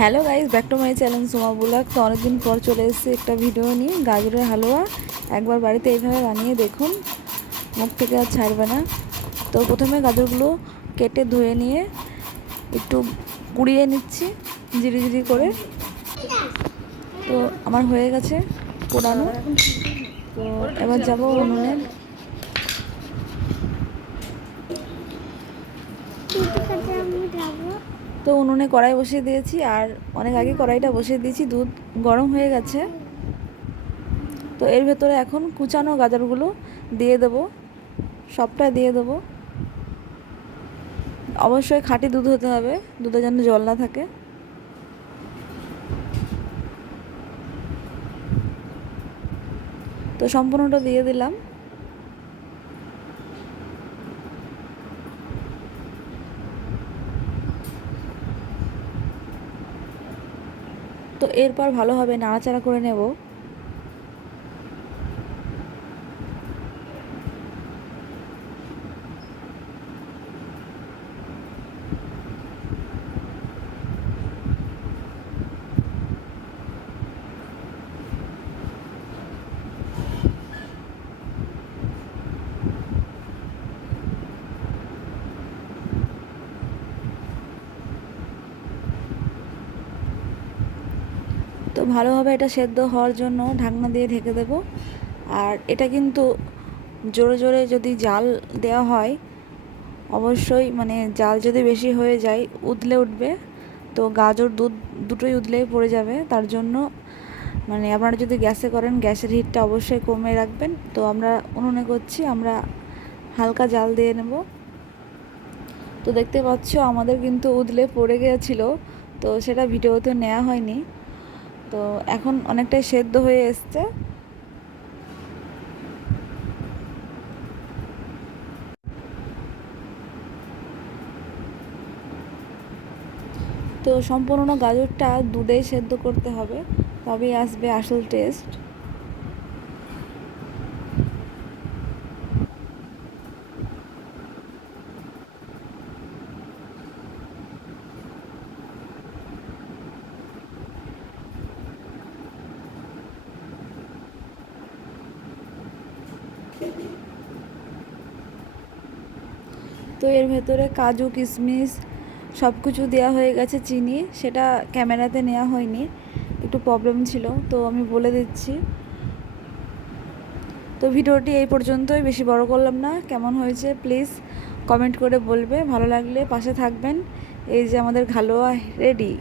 Hello guys back to my channel Soma blog তো অনেকদিন পর চলে এসেছি একটা ভিডিও নিয়ে, গাজরের হালুয়া। একবার বাড়িতে এইভাবে বানিয়ে দেখুন, মুখ থেকে আর ছাড়বে না। তো প্রথমে গাজরগুলো কেটে ধুয়ে নিয়ে একটু কুড়িয়ে নিচ্ছি, জিরি জিরি করে। তো আমার হয়ে গেছে পোড়ানো। তো এবার যাব উনুনে। তো উনুনে কড়াই বসিয়ে দিয়েছি আর অনেক আগে কড়াইটা বসিয়ে দিয়েছি, দুধ গরম হয়ে গেছে। তো এর ভেতরে এখন কুচানো গাজরগুলো দিয়ে দেবো, সবটা দিয়ে দেবো। অবশ্যই খাঁটি দুধ হতে হবে, দুধে যেন জল না থাকে। তো সম্পূর্ণটা দিয়ে দিলাম। তো এরপর ভালোভাবে নাড়াচাড়া করে নেব। তো ভালোভাবে এটা সেদ্ধ হওয়ার জন্য ঢাকনা দিয়ে ঢেকে দেব। আর এটা কিন্তু জোরে জোরে যদি জাল দেওয়া হয়, অবশ্যই মানে জাল যদি বেশি হয়ে যায় উদলে উঠবে। তো গাজর দুধ দুটোই উদলেই পড়ে যাবে। তার জন্য মানে আপনারা যদি গ্যাসে করেন, গ্যাসের হিটটা অবশ্যই কমে রাখবেন। তো আমরা উনুনে করছি, আমরা হালকা জাল দিয়ে নেব। তো দেখতে পাচ্ছ আমাদের কিন্তু উদলে পড়ে গিয়েছিল। তো সেটা ভিডিওতে নেওয়া হয়নি। তো এখন অনেকটাই সেদ্ধ হয়ে এসছে। তো সম্পূর্ণ গাজরটা দুধেই সেদ্ধ করতে হবে, তবেই আসবে আসল টেস্ট তো এর ভেতরে কাজু, কিশমিশ সব কিছু দেওয়া হয়ে গেছে, চিনি, সেটা ক্যামেরাতে নেওয়া হয়নি, একটু প্রবলেম ছিল, তো আমি বলে দিচ্ছি। তো ভিডিওটি এই পর্যন্তই, বেশি বড় করলাম না, কেমন হয়েছে প্লিজ কমেন্ট করে বলবে, ভালো লাগলে পাশে থাকবেন। এই যে আমাদের ঘালোয়া রেডি